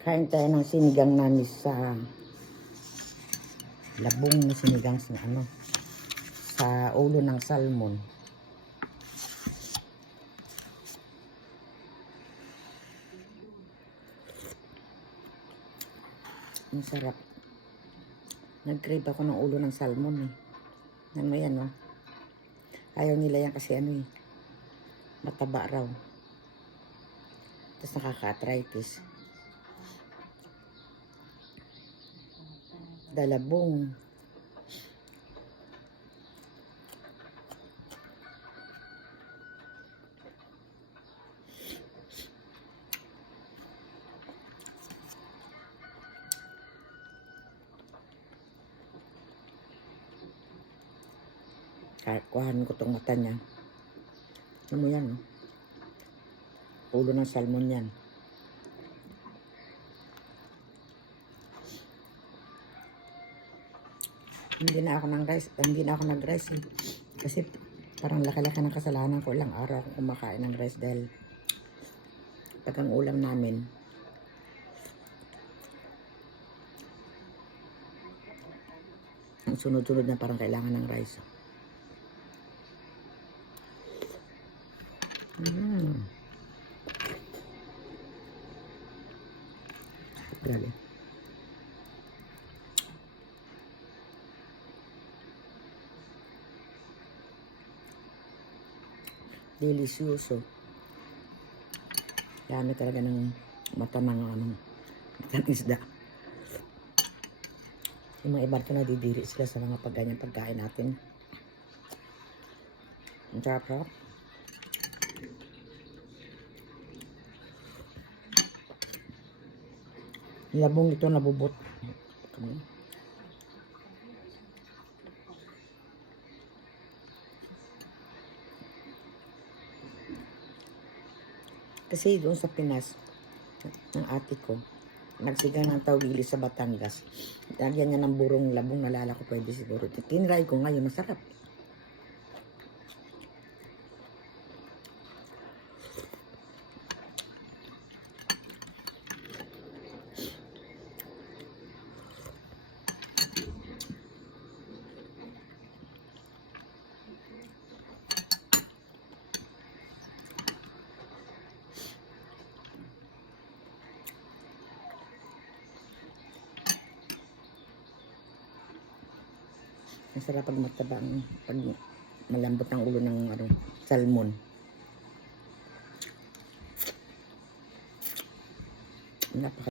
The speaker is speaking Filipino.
Kain tayo ng sinigang namin sa labong na sinigang sa ano, sa ulo ng salmon. Ang sarap. Nag-crave ako ng ulo ng salmon eh. Ano yan, no? Ayaw nila yan kasi ano eh, mataba raw. Tapos nakaka-arthritis. Dalabong. Kuhanin ko itong mata niya. Ano mo yan, no? Ulo ng salmon yan. Hindi na ako nag-rice eh. Kasi parang laki-laki ng kasalanan ko. Ilang araw ako kumakain ng rice dahil pag ang ulam namin ang sunod-sunod na parang kailangan ng rice. Galing. Delicioso. Dami talaga ng mata ng isda. Yung mga iba ito nadidiri sila sa mga ganyan pagkain natin. Ang sarap. Labong ito nabubot. Kasi doon sa Pinas, ng ate ko, nagsigang ng tawili sa Batangas. Lagyan niya ng burong labong, nalala ko pwede siguro. Tinry ko ngayon, masarap. Ang sarap pag mataba, pag malambot ang ulo ng salmon. Napaka